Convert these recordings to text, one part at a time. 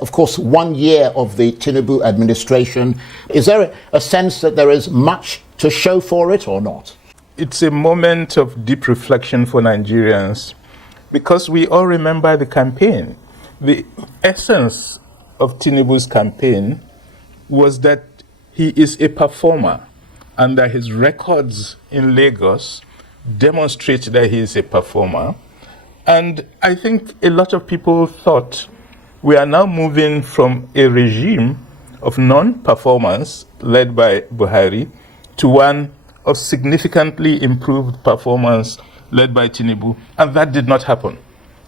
of course, 1 year of the Tinubu administration. Is there a sense that there is much to show for it or not? It's a moment of deep reflection for Nigerians because we all remember the campaign. The essence of Tinubu's campaign was that he is a performer and that his records in Lagos demonstrate that he is a performer. And I think a lot of people thought we are now moving from a regime of non-performance led by Buhari to one of significantly improved performance led by Tinubu, and that did not happen.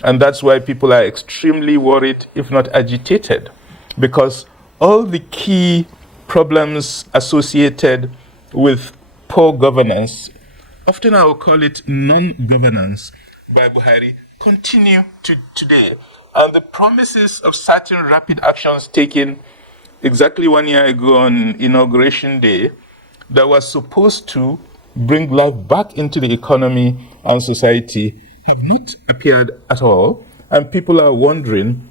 And that's why people are extremely worried, if not agitated, because all the key problems associated with poor governance, often I will call it non-governance by Buhari, continue to today. And the promises of certain rapid actions taken exactly 1 year ago on Inauguration Day that was supposed to bring life back into the economy and society have not appeared at all. And people are wondering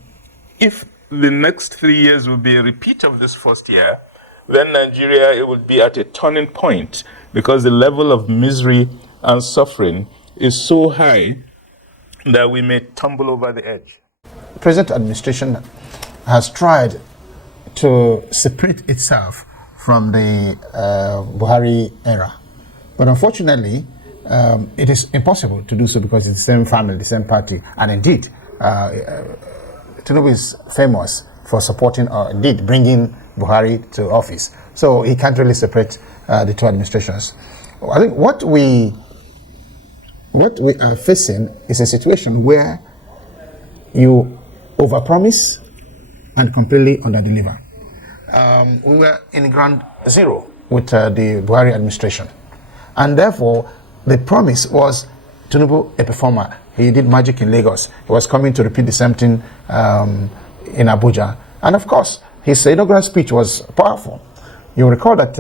if the next 3 years will be a repeat of this first year, then Nigeria, it would be at a turning point because the level of misery and suffering is so high that we may tumble over the edge. The present administration has tried to separate itself from the Buhari era. But unfortunately, it is impossible to do so because it's the same family, the same party. And indeed, Tinubu is famous for supporting or indeed bringing Buhari to office. So he can't really separate the two administrations. I think what we are facing is a situation where you overpromise and completely underdeliver. We were in ground zero with the Buhari administration. And therefore, the promise was Tinubu, a performer. He did magic in Lagos. He was coming to repeat the same thing in Abuja. And of course, his inaugural speech was powerful. You recall that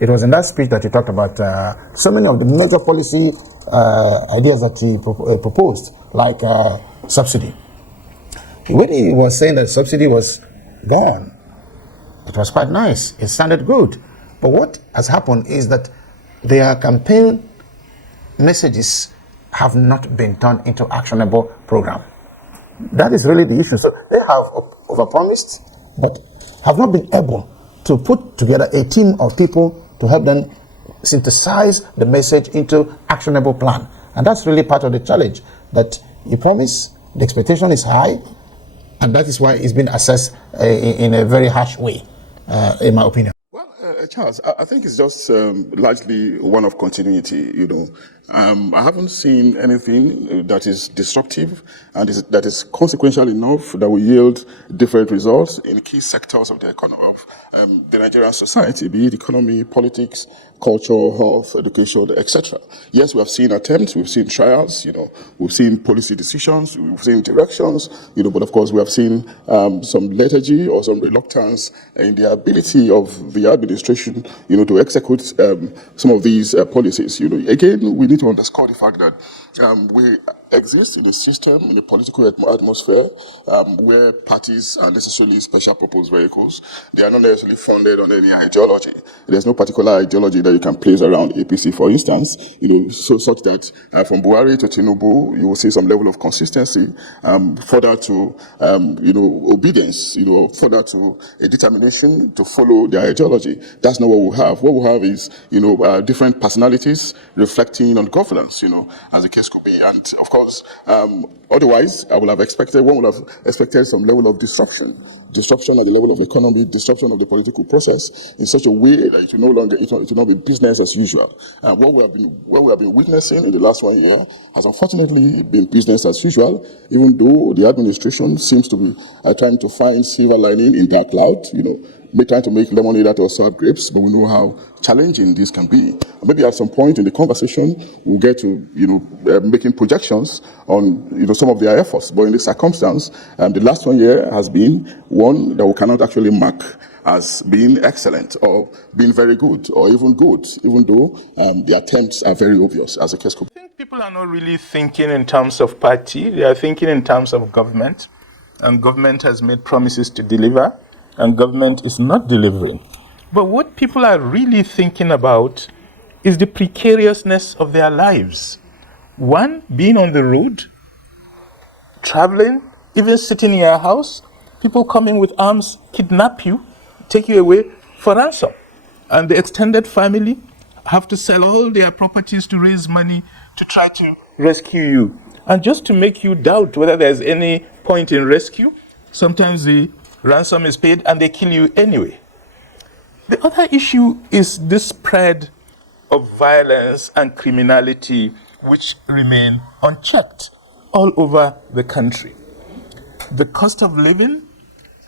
it was in that speech that he talked about so many of the major policy ideas that he proposed, like subsidy. When he was saying that subsidy was gone, it was quite nice. It sounded good. But what has happened is that their campaign messages have not been turned into actionable program. That is really the issue. So they have overpromised, but have not been able to put together a team of people to help them synthesize the message into actionable plan. And that's really part of the challenge, that you promise, the expectation is high, and that is why it's been assessed in a very harsh way, in my opinion. Well, Charles, I think it's just largely one of continuity, you know. I haven't seen anything that is disruptive and that is consequential enough that will yield different results in key sectors of the economy, of the Nigerian society, be it economy, politics, culture, health, education, etc. Yes, we have seen attempts, we've seen trials, you know, we've seen policy decisions, we've seen directions, you know, but of course we have seen some lethargy or some reluctance in the ability of the administration, you know, to execute some of these policies. You know, again, we need to underscore the fact that we exist in a system, in a political atmosphere, where parties are necessarily special purpose vehicles. They are not necessarily funded on any ideology. There's no particular ideology that you can place around APC, for instance, you know, so such that from Buhari to Tinubu, you will see some level of consistency, further to, you know, obedience, you know, further to a determination to follow their ideology. That's not what we have. What we have is, you know, different personalities reflecting on governance, you know, as the case could be. And of course, otherwise, one would have expected some level of disruption at the level of the economy, disruption of the political process in such a way that it will not be business as usual. And what we have been witnessing in the last 1 year has unfortunately been business as usual, even though the administration seems to be trying to find silver lining in that cloud, you know, trying to make lemonade out of sour grapes, but we know how challenging this can be. Maybe at some point in the conversation, we'll get to, you know, making projections on, you know, some of their efforts. But in this circumstance, the last 1 year has been one that we cannot actually mark as being excellent or being very good or even good, even though the attempts are very obvious as a case could be. I think people are not really thinking in terms of party. They are thinking in terms of government. and government has made promises to deliver, and government is not delivering. But what people are really thinking about is the precariousness of their lives. One, being on the road, traveling, even sitting in your house, people come in with arms, kidnap you, take you away for ransom. And the extended family have to sell all their properties to raise money to try to rescue you. And just to make you doubt whether there's any point in rescue, sometimes the ransom is paid and they kill you anyway. The other issue is the spread of violence and criminality which remain unchecked all over the country. The cost of living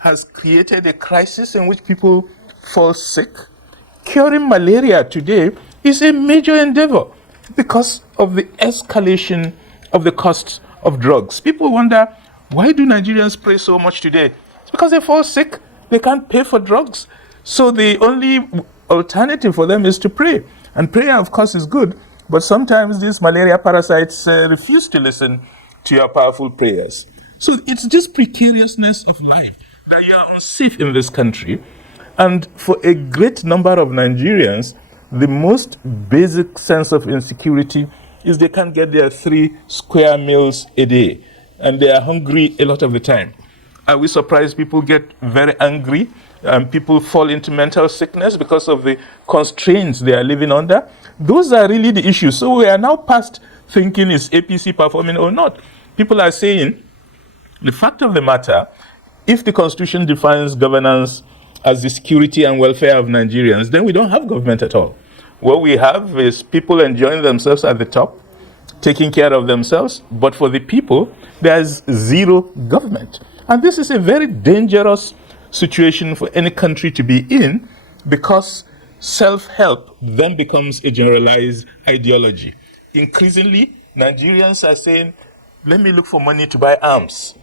has created a crisis in which people fall sick. Curing malaria today is a major endeavor because of the escalation of the cost of drugs. People wonder, why do Nigerians pray so much today? It's because they fall sick, they can't pay for drugs. So the only alternative for them is to pray. And prayer, of course, is good, but sometimes these malaria parasites refuse to listen to your powerful prayers. So it's just precariousness of life, that you are unsafe in this country. And for a great number of Nigerians, the most basic sense of insecurity is they can't get their 3 square meals a day, and they are hungry a lot of the time. Are we surprised people get very angry and people fall into mental sickness because of the constraints they are living under? Those are really the issues. So we are now past thinking, is APC performing or not? People are saying, the fact of the matter, if the Constitution defines governance as the security and welfare of Nigerians, then we don't have government at all. What we have is people enjoying themselves at the top, taking care of themselves, but for the people, there's zero government. And this is a very dangerous situation for any country to be in, because self-help then becomes a generalized ideology. Increasingly, Nigerians are saying, let me look for money to buy arms.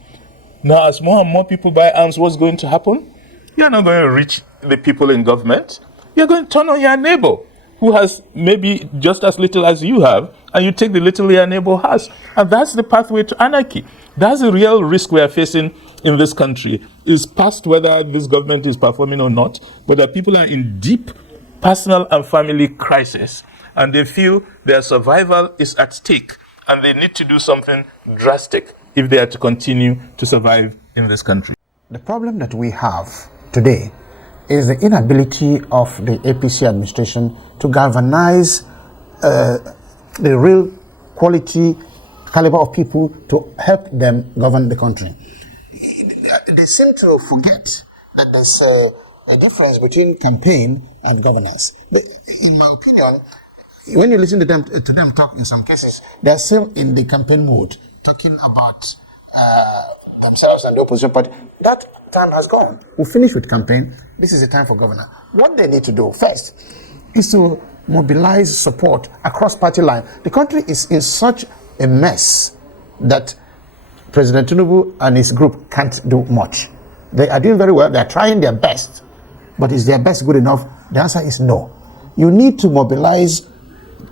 Now, as more and more people buy arms, what's going to happen? You're not going to reach the people in government. You're going to turn on your neighbor, who has maybe just as little as you have, and you take the little your neighbor has. And that's the pathway to anarchy. That's the real risk we are facing in this country. Is past whether this government is performing or not, but that people are in deep personal and family crisis, and they feel their survival is at stake, and they need to do something drastic if they are to continue to survive in this country. The problem that we have today is the inability of the APC administration to galvanize the real quality caliber of people to help them govern the country. They seem to forget that there's a difference between campaign and governance. In my opinion, when you listen to them talk, in some cases, they're still in the campaign mode, talking about themselves and the opposition party. That time has gone. We finish with campaign. This is the time for governance. What they need to do first is to mobilize support across party line. The country is in such a mess that President Tinubu and his group can't do much. They are doing very well. They are trying their best. But is their best good enough? The answer is no. You need to mobilize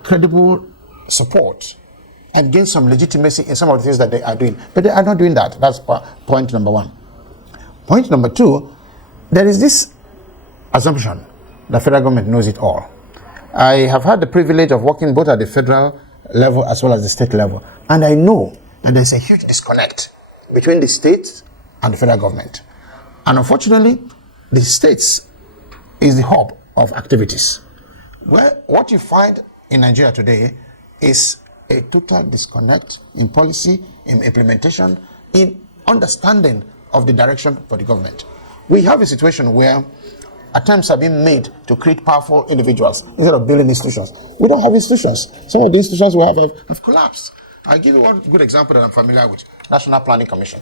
credible support and gain some legitimacy in some of the things that they are doing. But they are not doing that. That's point number one. Point number two, there is this assumption the federal government knows it all. I have had the privilege of working both at the federal level as well as the state level, and I know that there's a huge disconnect between the states and the federal government. And unfortunately, the states is the hub of activities. Well, what you find in Nigeria today is a total disconnect in policy, in implementation, in understanding of the direction for the government. We have a situation where attempts are being made to create powerful individuals instead of building institutions. We don't have institutions. Some of the institutions we have collapsed. I'll give you one good example that I'm familiar with. National Planning Commission.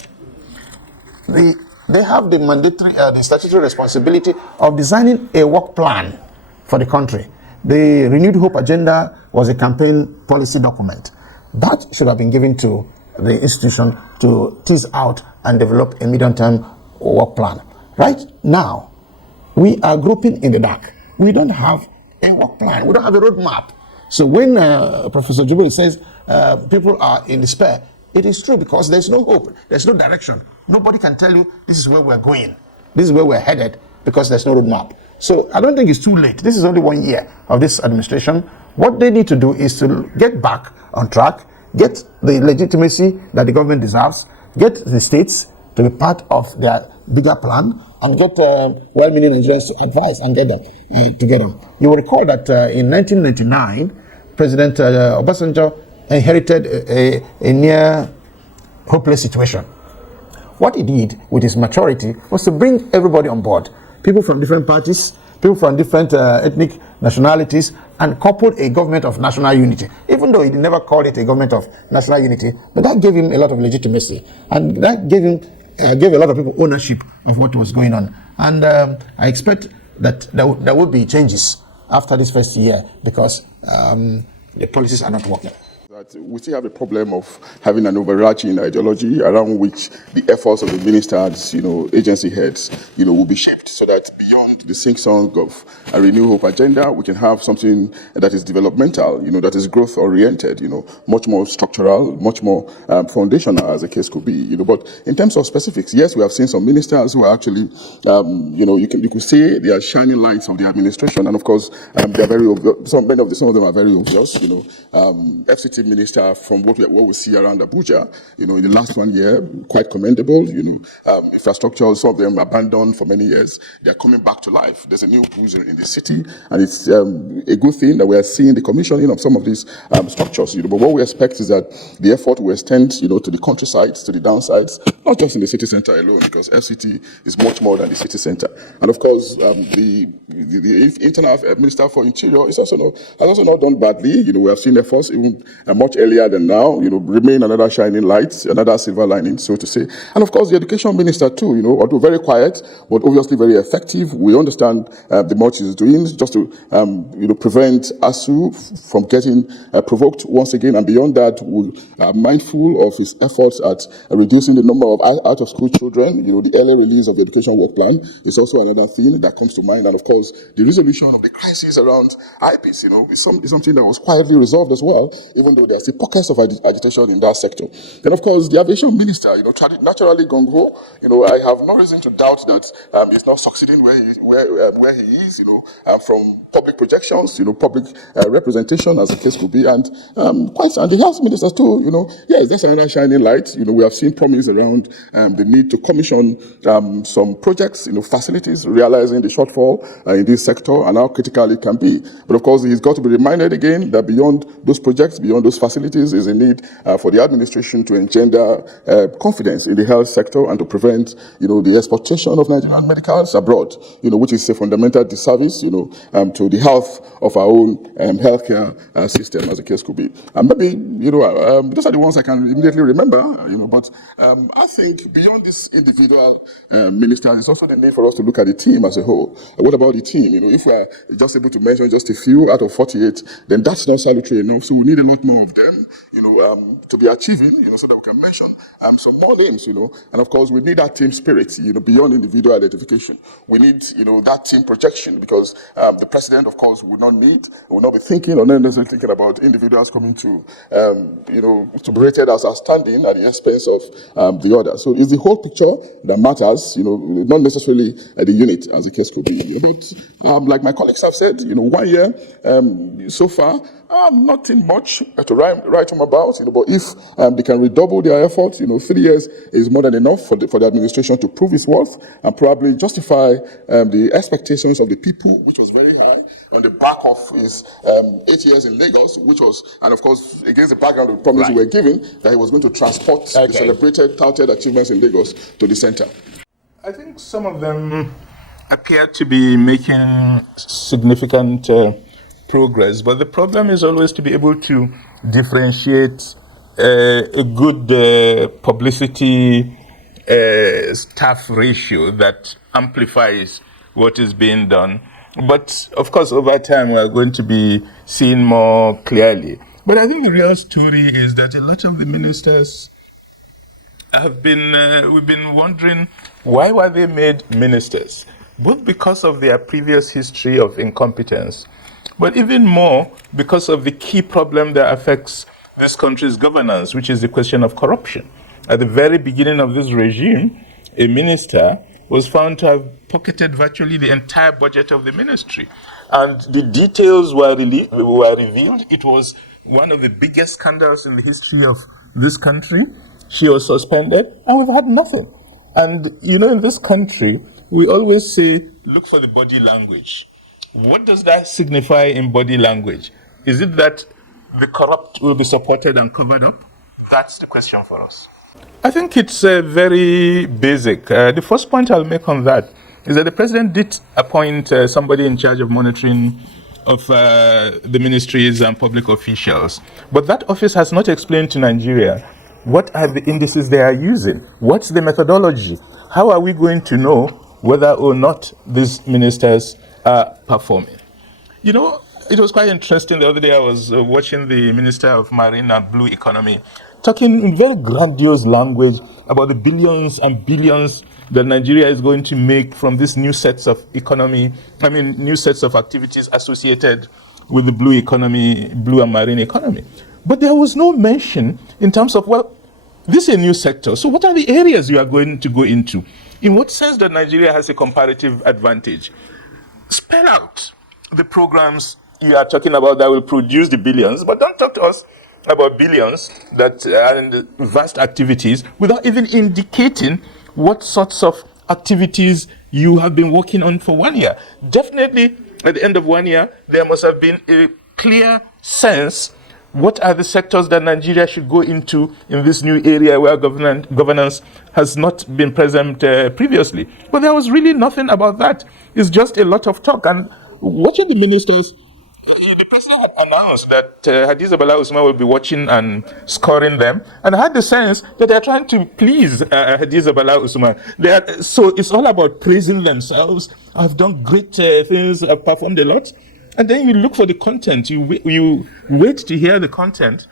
They have the mandatory, the statutory responsibility of designing a work plan for the country. The Renewed Hope Agenda was a campaign policy document. That should have been given to the institution to tease out and develop a medium-term work plan. Right now, we are groping in the dark. We don't have a work plan. We don't have a roadmap. So when Professor Jubilee says people are in despair, It is true because there's no hope, there's no direction. Nobody can tell you this is where we're going, this is where we're headed, because there's no roadmap. So I don't think it's too late. This is only 1 year of this administration. What they need to do is to get back on track, get the legitimacy that the government deserves, get the states to be part of their bigger plan, and get well-meaning Nigerians to advise and get them together. You will recall that in 1999, President Obasanjo inherited a near hopeless situation. What he did with his maturity was to bring everybody on board, people from different parties, people from different ethnic nationalities, and coupled a government of national unity. Even though he never called it a government of national unity, but that gave him a lot of legitimacy, and that gave a lot of people ownership of what was going on. And I expect that there will be changes after this first year, because the policies are not working. That we still have a problem of having an overarching ideology around which the efforts of the ministers, agency heads, will be shaped, so that beyond the sing-song of a Renew Hope agenda, we can have something that is developmental, that is growth-oriented, much more structural, much more foundational, as the case could be, But in terms of specifics, yes, we have seen some ministers who are actually, you could say they are shining lights of the administration, and of course, they are very obvious. Some of them are very obvious, FCT minister, from what we see around Abuja, in the last 1 year, quite commendable. Infrastructure, some of them abandoned for many years, they are coming back to life. There's a new push in the city, and it's a good thing that we are seeing the commissioning of some of these structures. But what we expect is that the effort will extend, to the countrysides, to the downsides, not just in the city center alone, because FCT is much more than the city center. And of course, the internal minister for interior has also not done badly. We have seen efforts even much earlier than now, remain another shining light, another silver lining, so to say. And of course, the education minister too, although very quiet, but obviously very effective. We understand the much he's doing just to, prevent ASU from getting provoked once again. And beyond that, we are mindful of his efforts at reducing the number of out-of-school children. The early release of the education work plan is also another thing that comes to mind. And of course, the resolution of the crisis around IPs, is something that was quietly resolved as well, even though there are still pockets of agitation in that sector. Then, of course, the aviation minister, naturally gung-ho, I have no reason to doubt that he's not succeeding where he is, from public projections, public representation, as the case could be, and the health minister too, yes, that's another shining light. We have seen promise around the need to commission some projects, facilities, realizing the shortfall in this sector and how critical it can be. But of course, he's got to be reminded again that beyond those projects, beyond those facilities, is a need for the administration to engender confidence in the health sector and to prevent, the exportation of Nigerian medicals abroad, which is a fundamental disservice, to the health of our own healthcare system, as the case could be. And maybe, those are the ones I can immediately remember, but I think beyond this individual minister, there's also the need for us to look at the team as a whole. What about the team? If we're just able to mention just a few out of 48, then that's not salutary enough. So we need a lot more of them, to be achieving, so that we can mention some more names, and of course we need that team spirit, beyond individual identification. We need, that team projection, because the president, of course, will not be thinking or not necessarily thinking about individuals coming to, to be rated as outstanding at the expense of the other. So it's the whole picture that matters, not necessarily the unit, as the case could be. But like my colleagues have said, 1 year so far, nothing much to write home about, but if they can redouble their efforts, 3 years is more than enough for the administration to prove its worth and probably justify the expectations of the people, which was very high, on the back of his 8 years in Lagos, which was, and of course, against the background of the promise we were given, that he was going to transport the celebrated, touted achievements in Lagos to the center. I think some of them appear to be making significant progress, but the problem is always to be able to differentiate a good publicity staff ratio that amplifies what is being done. But of course, over time, we are going to be seeing more clearly. But I think the real story is that a lot of the ministers have been, we've been wondering, why were they made ministers? Both because of their previous history of incompetence, but even more because of the key problem that affects this country's governance, which is the question of corruption. At the very beginning of this regime, a minister was found to have pocketed virtually the entire budget of the ministry. And the details were revealed. It was one of the biggest scandals in the history of this country. She was suspended, and we've had nothing. And, in this country, we always say, look for the body language. What does that signify in body language? Is it that the corrupt will be supported and covered up? That's the question for us. I think it's very basic. The first point I'll make on that is that the president did appoint somebody in charge of monitoring of the ministries and public officials. But that office has not explained to Nigeria what are the indices they are using. What's the methodology? How are we going to know whether or not these ministers are performing? It was quite interesting. The other day I was watching the Minister of Marine and Blue Economy talking in very grandiose language about the billions and billions that Nigeria is going to make from these new sets of new sets of activities associated with the blue economy, blue and marine economy. But there was no mention in terms of, this is a new sector, so what are the areas you are going to go into? In what sense that Nigeria has a comparative advantage? Spell out the programs you are talking about that will produce the billions, but don't talk to us about billions that are in vast activities without even indicating what sorts of activities you have been working on for 1 year. Definitely, at the end of 1 year, there must have been a clear sense what are the sectors that Nigeria should go into in this new area where governance has not been present previously. But there was really nothing about that. It's just a lot of talk. And watching the ministers, the president had announced that Hadiza Bala Usman will be watching and scoring them. And I had the sense that they're trying to please Hadiza Bala Usman. So it's all about praising themselves. I've done great things, I've performed a lot. And then you look for the content, you wait to hear the content,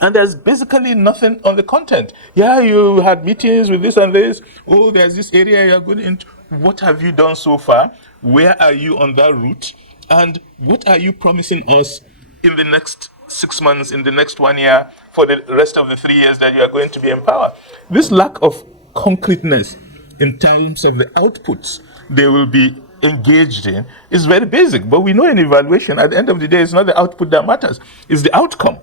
and there's basically nothing on the content. Yeah, you had meetings with this and this. Oh, there's this area you're going into. What have you done so far? Where are you on that route? And what are you promising us in the next 6 months, in the next 1 year, for the rest of the 3 years that you are going to be in power? This lack of concreteness in terms of the outputs they will be engaged in is very basic. But we know in evaluation, at the end of the day, it's not the output that matters, it's the outcome.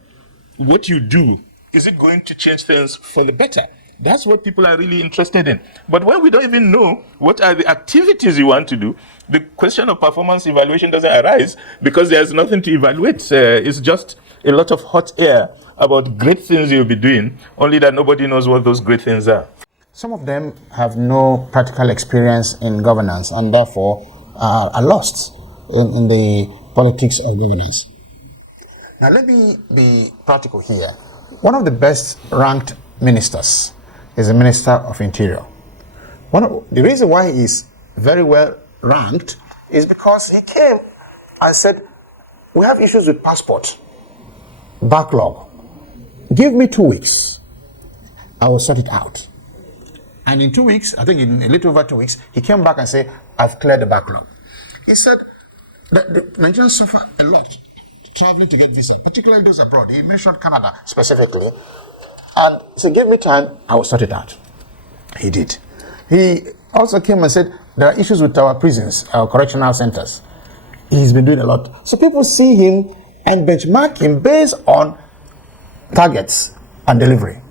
What you do, is it going to change things for the better? That's what people are really interested in. But when we don't even know what are the activities you want to do, the question of performance evaluation doesn't arise because there's nothing to evaluate. It's just a lot of hot air about great things you'll be doing, only that nobody knows what those great things are. Some of them have no practical experience in governance and therefore are lost in the politics of governance. Now let me be practical here. One of the best ranked ministers is the Minister of Interior. The reason why he is very well ranked is because he came and said, we have issues with passport, backlog. Give me 2 weeks, I will sort it out. And in 2 weeks, I think in a little over 2 weeks, he came back and said, I've cleared the backlog. He said that the Nigerians suffer a lot traveling to get visa, particularly those abroad. He mentioned Canada specifically. And he said, give me time, I will sort it out. He did. He also came and said, there are issues with our prisons, our correctional centers. He's been doing a lot. So people see him and benchmark him based on targets and delivery.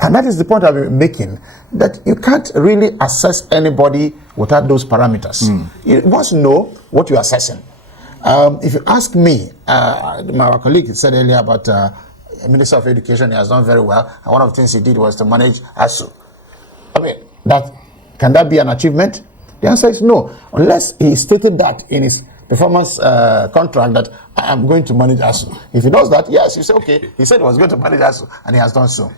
And that is the point I've been making, that you can't really assess anybody without those parameters. You must know what you're assessing. If you ask me, my colleague said earlier about Minister of Education, he has done very well, and one of the things he did was to manage ASU. I mean, can that be an achievement? The answer is no, unless he stated that in his performance contract that I am going to manage ASU. If he does that, yes, you say, okay, he said he was going to manage ASU, and he has done so.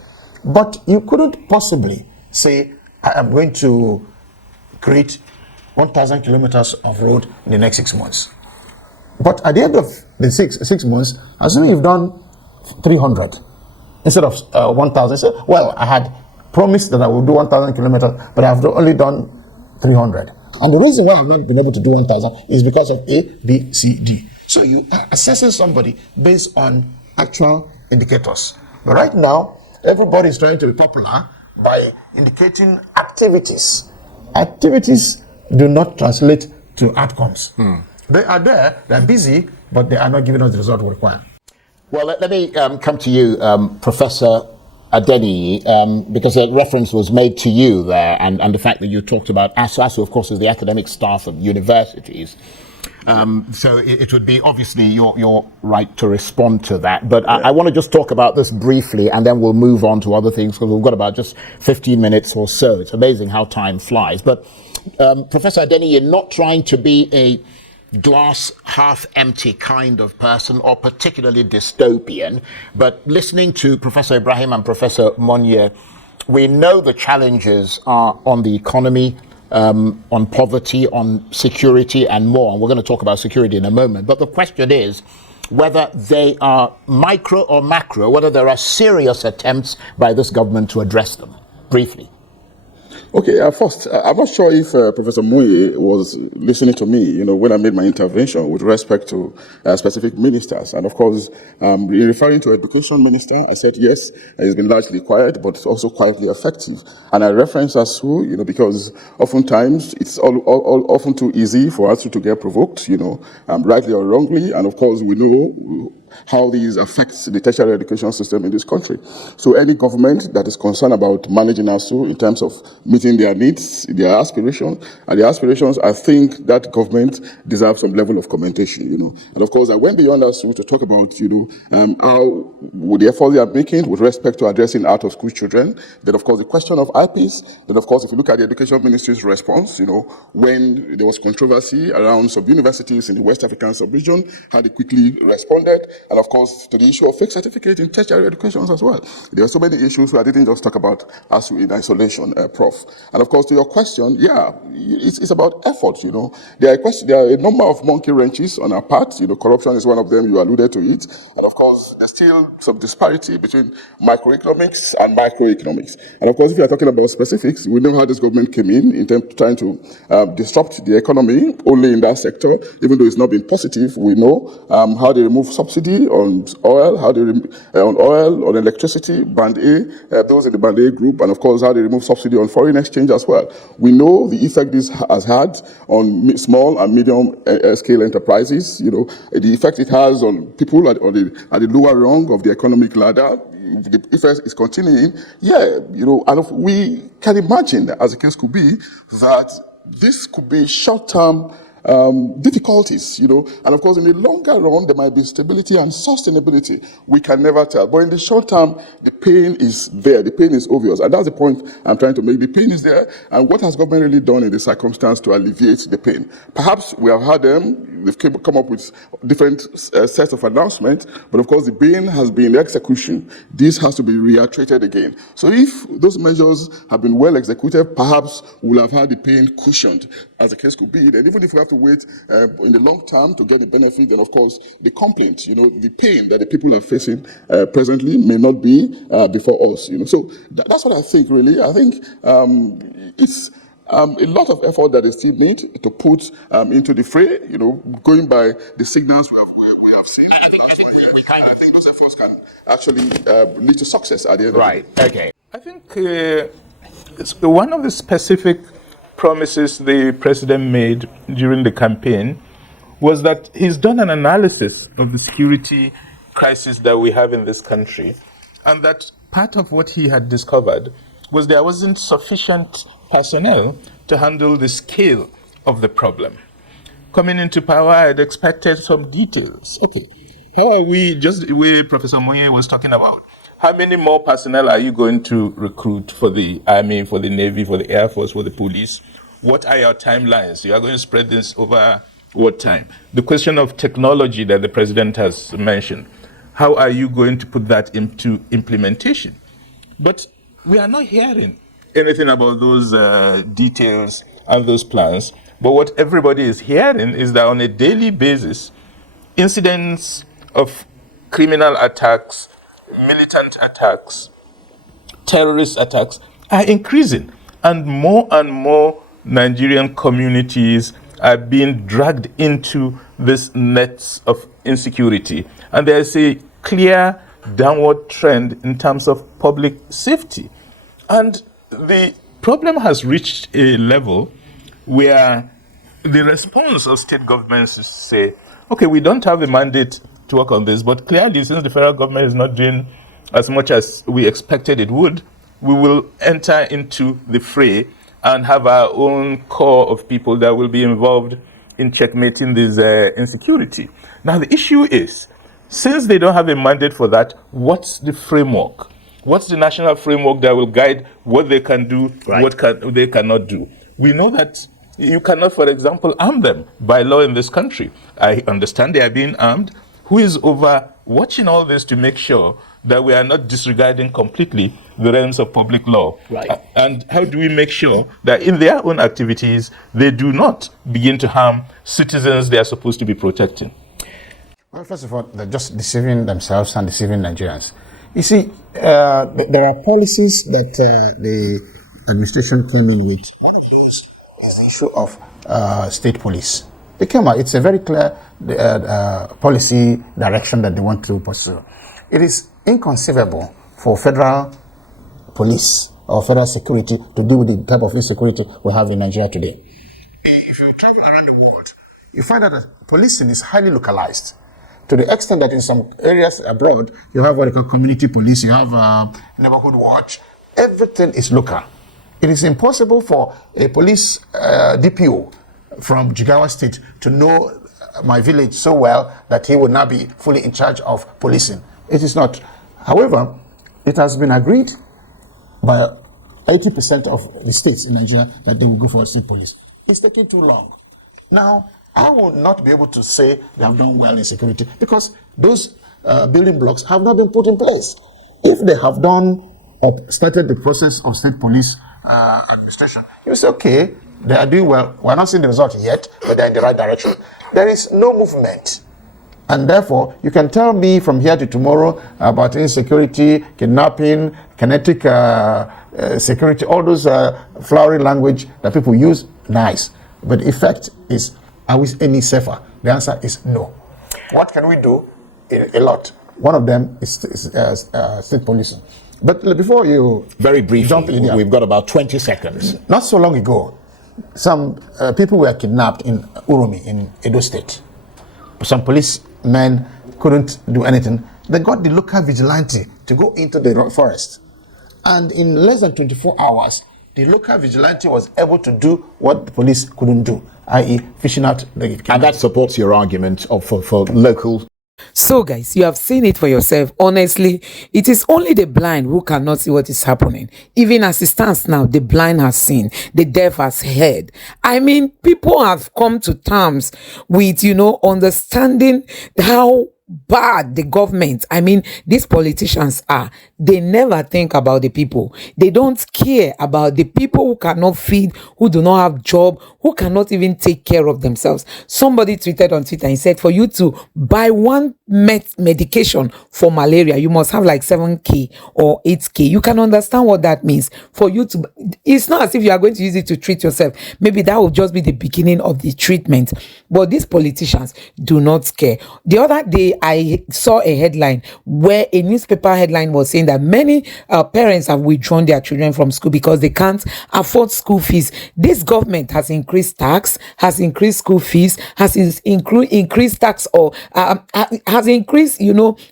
But you couldn't possibly say, I am going to create 1,000 kilometers of road in the next 6 months. But at the end of the six months, assuming you've done 300 instead of 1,000, say, well, I had promised that I would do 1,000 kilometers, but I've only done 300. And the reason why I've not been able to do 1,000 is because of A, B, C, D. So you are assessing somebody based on actual indicators. But right now, everybody is trying to be popular by indicating activities. Activities do not translate to outcomes. They are there, they're busy, but they are not giving us the result we require. Well, let me come to you, Professor Adeniyi, because a reference was made to you there, and the fact that you talked about ASU. ASU, of course, is the academic staff of universities. So it would be obviously your right to respond to that. But I want to just talk about this briefly, and then we'll move on to other things, because we've got about just 15 minutes or so. It's amazing how time flies. But Professor Adeniyi, you're not trying to be a glass half empty kind of person or particularly dystopian, but listening to Professor Ibrahim and Professor Monye, we know the challenges are on the economy, on poverty, on security and more, and we're going to talk about security in a moment. But the question is whether they are micro or macro, whether there are serious attempts by this government to address them. Briefly. Okay, first, I'm not sure if Professor Moye was listening to me, when I made my intervention with respect to specific ministers. And of course, referring to Education Minister, I said yes, he's been largely quiet, but also quietly effective. And I reference ASU, because oftentimes it's often too easy for ASU to get provoked, rightly or wrongly. And of course, we know how these affects the tertiary education system in this country. So any government that is concerned about managing ASU in terms of meeting their needs, their aspirations, I think that government deserves some level of commendation, And of course, I went beyond ASU to talk about, how would the efforts they are making with respect to addressing out-of-school children. Then, of course, the question of IPs. Then, of course, if you look at the Education Ministry's response, when there was controversy around some universities in the West African sub-region, how they quickly responded. And of course, to the issue of fake certificate in tertiary education as well. There are so many issues where I didn't just talk about ASU in isolation, Prof. And of course, to your question, it's about effort, There are a number of monkey wrenches on our part. Corruption is one of them, you alluded to it. And of course, there's still some disparity between microeconomics and microeconomics. And of course, if you're talking about specifics, we know how this government came in terms of trying to disrupt the economy only in that sector, even though it's not been positive. We know how they remove subsidy on oil, on electricity, Band A, those in the Band A group, and of course how they remove subsidy on foreign exchange as well. We know the effect this has had on small and medium scale enterprises, the effect it has on people at the lower rung of the economic ladder. The effect is continuing, and we can imagine, as the case could be, that this could be short-term difficulties, and of course in the longer run there might be stability and sustainability. We can never tell, but in the short term the pain is there, the pain is obvious, and that's the point I'm trying to make. The pain is there, and what has government really done in this circumstance to alleviate the pain? Perhaps we have had they've come up with different sets of announcements, but of course the pain has been execution. This has to be reiterated again. So if those measures have been well executed, perhaps we'll have had the pain cushioned, as the case could be. Then even if we have to wait in the long term to get the benefit, then of course the complaint, the pain that the people are facing presently may not be before us. So that's what I think. Really, I think it's a lot of effort that is still need to put into the fray. Going by the signals we have seen. I think those efforts can actually lead to success at the end of the day. Okay. I think one of the specific promises the president made during the campaign was that he's done an analysis of the security crisis that we have in this country, and that part of what he had discovered was there wasn't sufficient personnel to handle the scale of the problem. Coming into power, I had expected some details. Okay, how are we, just the way Professor Moye was talking about, how many more personnel are you going to recruit for the Army, for the Navy, for the Air Force, for the police? What are your timelines? You are going to spread this over what time? The question of technology that the president has mentioned, how are you going to put that into implementation? But we are not hearing anything about those details and those plans. But what everybody is hearing is that on a daily basis, incidents of criminal attacks, militant attacks, terrorist attacks are increasing, and more Nigerian communities are being dragged into this nets of insecurity. And there is a clear downward trend in terms of public safety. And the problem has reached a level where the response of state governments is to say, okay, we don't have a mandate to work on this, but clearly, since the federal government is not doing as much as we expected it would, we will enter into the fray and have our own core of people that will be involved in checkmating this insecurity. Now, the issue is, since they don't have a mandate for that, what's the framework? What's the national framework that will guide what they can do, what they cannot do? We know that you cannot, for example, arm them by law in this country. I understand they are being armed. Who is over watching all this to make sure that we are not disregarding completely the realms of public law? And how do we make sure that in their own activities, they do not begin to harm citizens they are supposed to be protecting? Well, first of all, they're just deceiving themselves and deceiving Nigerians. You see, there are policies that the administration came in with. One of those is the issue of state police. They came out. It's a very clear policy direction that they want to pursue. It is inconceivable for federal police or federal security to deal with the type of insecurity we have in Nigeria today. If you travel around the world, you find out that policing is highly localized, to the extent that in some areas abroad, you have what they call community police, you have neighborhood watch. Everything is local. It is impossible for a police DPO from Jigawa State to know my village so well that he would now be fully in charge of policing. It is not. However, it has been agreed by 80% of the states in Nigeria that they will go for a state police. It's taking too long. Now, I will not be able to say they have done well in security because those building blocks have not been put in place. If they have done or started the process of state police administration, you say, okay, they are doing well. We're not seeing the result yet, but they're in the right direction. There is no movement. And therefore, you can tell me from here to tomorrow about insecurity, kidnapping, kinetic security, all those flowery language that people use, nice. But the effect is, are we any safer? The answer is no. What can we do? A lot. One of them is state policing. But before you very briefly, jump in here, we've got about 20 seconds. Not so long ago, some people were kidnapped in Urumi in Edo State. Some policemen couldn't do anything. They got the local vigilante to go into the forest. And in less than 24 hours, the local vigilante was able to do what the police couldn't do, i.e. fishing out the kidnappers. And that supports your argument of for local. So guys, you have seen it for yourself. Honestly, it is only the blind who cannot see what is happening. Even as it stands now, the blind has seen, the deaf has heard. I mean, people have come to terms with, understanding how bad the government, I mean, these politicians are. They never think about the people. They don't care about the people who cannot feed, who do not have job, who cannot even take care of themselves. Somebody tweeted on Twitter and said, for you to buy one medication for malaria, you must have like 7K or 8K. You can understand what that means. For you to, it's not as if you are going to use it to treat yourself. Maybe that will just be the beginning of the treatment. But these politicians do not care. The other day, I saw a headline where a newspaper headline was saying that many parents have withdrawn their children from school because they can't afford school fees. This government has increased tax, has increased school fees, has increased tax or has increased,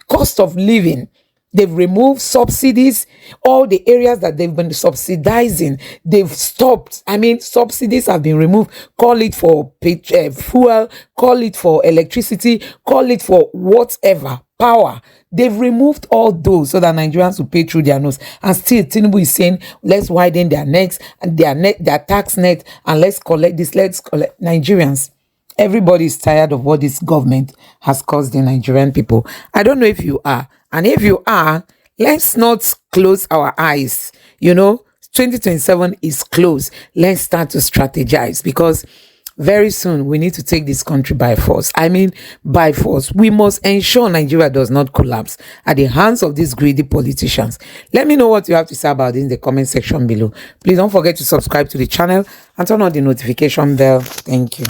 cost of living. They've removed subsidies. All the areas that they've been subsidizing, they've stopped. I mean, subsidies have been removed. Call it for fuel, call it for electricity, call it for whatever, power. They've removed all those so that Nigerians will pay through their nose. And still, Tinubu is saying, let's widen their necks and their tax net, and let's collect this. Let's collect Nigerians. Everybody is tired of what this government has caused the Nigerian people. I don't know if you are. And if you are, let's not close our eyes. 2027 is close. Let's start to strategize because very soon we need to take this country by force. I mean, by force. We must ensure Nigeria does not collapse at the hands of these greedy politicians. Let me know what you have to say about this in the comment section below. Please don't forget to subscribe to the channel and turn on the notification bell. Thank you.